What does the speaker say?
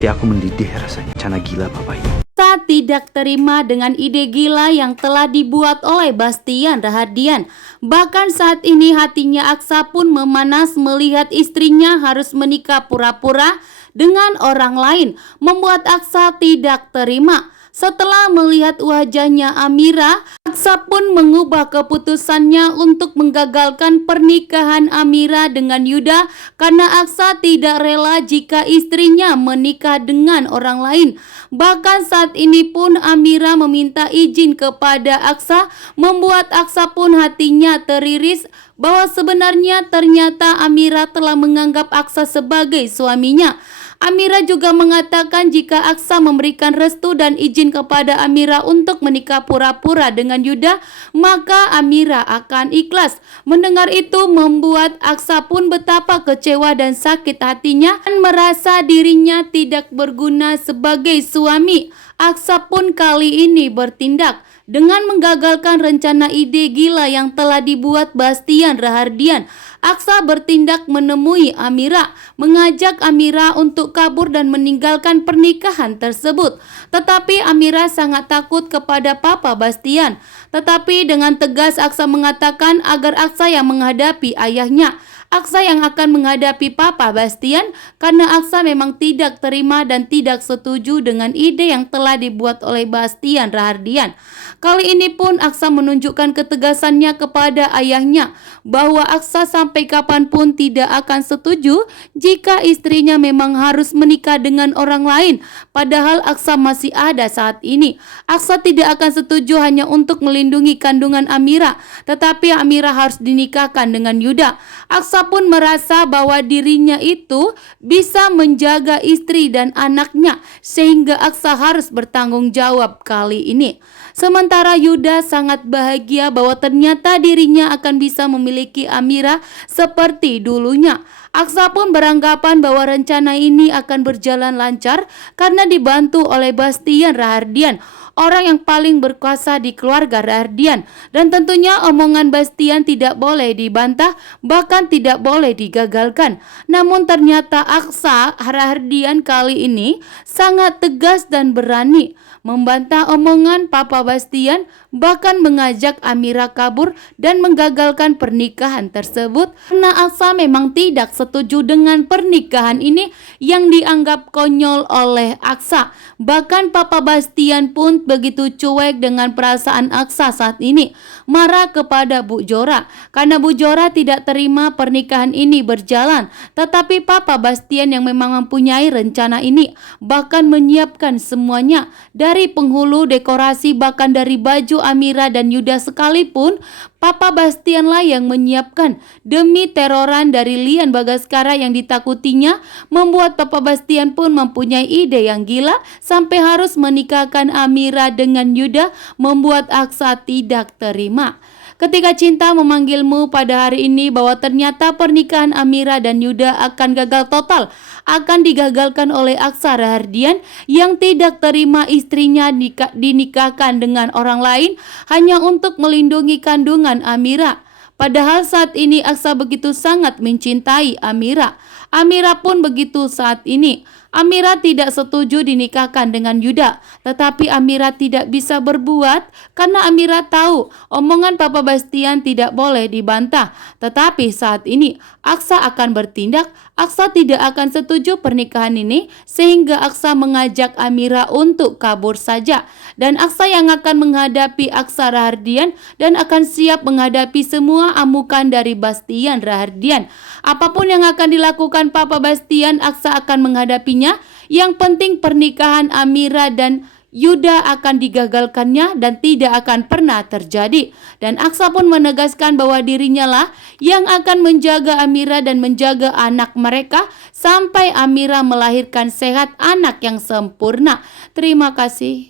Aku mendidih rasanya, rencana gila papa ini. Aksa tidak terima dengan ide gila yang telah dibuat oleh Bastian Rahardian. Bahkan saat ini hatinya Aksa pun memanas melihat istrinya harus menikah pura-pura dengan orang lain, membuat Aksa tidak terima. Setelah melihat wajahnya Amira, Aksa pun mengubah keputusannya untuk menggagalkan pernikahan Amira dengan Yuda karena Aksa tidak rela jika istrinya menikah dengan orang lain. Bahkan saat ini pun Amira meminta izin kepada Aksa, membuat Aksa pun hatinya teriris bahwa sebenarnya ternyata Amira telah menganggap Aksa sebagai suaminya. Amira juga mengatakan jika Aksa memberikan restu dan izin kepada Amira untuk menikah pura-pura dengan Yuda, maka Amira akan ikhlas. Mendengar itu membuat Aksa pun betapa kecewa dan sakit hatinya dan merasa dirinya tidak berguna sebagai suami. Aksa pun kali ini bertindak dengan menggagalkan rencana ide gila yang telah dibuat Bastian Rahardian. Aksa bertindak menemui Amira, mengajak Amira untuk kabur dan meninggalkan pernikahan tersebut. Tetapi Amira sangat takut kepada Papa Bastian. Tetapi dengan tegas Aksa mengatakan agar Aksa yang menghadapi ayahnya. Aksa yang akan menghadapi Papa Bastian karena Aksa memang tidak terima dan tidak setuju dengan ide yang telah dibuat oleh Bastian Rahardian. Kali ini pun Aksa menunjukkan ketegasannya kepada ayahnya bahwa Aksa sampai kapanpun tidak akan setuju jika istrinya memang harus menikah dengan orang lain. Padahal Aksa masih ada saat ini. Aksa tidak akan setuju hanya untuk melindungi kandungan Amira, tetapi Amira harus dinikahkan dengan Yuda. Aksa pun merasa bahwa dirinya itu bisa menjaga istri dan anaknya, sehingga Aksa harus bertanggung jawab kali ini. Sementara Yuda sangat bahagia bahwa ternyata dirinya akan bisa memiliki Amira seperti dulunya. Aksa pun beranggapan bahwa rencana ini akan berjalan lancar karena dibantu oleh Bastian Rahardian, orang yang paling berkuasa di keluarga Rahardian. Dan tentunya omongan Bastian tidak boleh dibantah, bahkan tidak boleh digagalkan. Namun ternyata Aksa Rahardian kali ini sangat tegas dan berani membantah omongan Papa Bastian, bahkan mengajak Amira kabur dan menggagalkan pernikahan tersebut karena Aksa memang tidak setuju dengan pernikahan ini yang dianggap konyol oleh Aksa. Bahkan Papa Bastian pun begitu cuek dengan perasaan Aksa saat ini, marah kepada Bu Jora karena Bu Jora tidak terima pernikahan ini berjalan. Tetapi Papa Bastian yang memang mempunyai rencana ini bahkan menyiapkan semuanya, dari penghulu, dekorasi, bahkan dari baju Amira dan Yuda sekalipun, Papa Bastian lah yang menyiapkan. Demi teroran dari Lian Bagaskara yang ditakutinya, membuat Papa Bastian pun mempunyai ide yang gila sampai harus menikahkan Amira dengan Yuda, membuat Aksa tidak terima. Ketika cinta memanggilmu pada hari ini bahwa ternyata pernikahan Amira dan Yuda akan gagal total, akan digagalkan oleh Aksa Rahardian yang tidak terima istrinya dinikahkan dengan orang lain hanya untuk melindungi kandungan Amira. Padahal saat ini Aksa begitu sangat mencintai Amira. Amira pun begitu saat ini. Amira tidak setuju dinikahkan dengan Yuda, tetapi Amira tidak bisa berbuat karena Amira tahu omongan Papa Bastian tidak boleh dibantah. Tetapi saat ini Aksa akan bertindak. Aksa tidak akan setuju pernikahan ini, sehingga Aksa mengajak Amira untuk kabur saja. Dan Aksa yang akan menghadapi Aksa Rahardian dan akan siap menghadapi semua amukan dari Bastian Rahardian. Apapun yang akan dilakukan Papa Bastian, Aksa akan menghadapinya. Yang penting pernikahan Amira dan Yuda akan digagalkannya dan tidak akan pernah terjadi. Dan Aksa pun menegaskan bahwa dirinya lah yang akan menjaga Amira dan menjaga anak mereka sampai Amira melahirkan sehat anak yang sempurna. Terima kasih.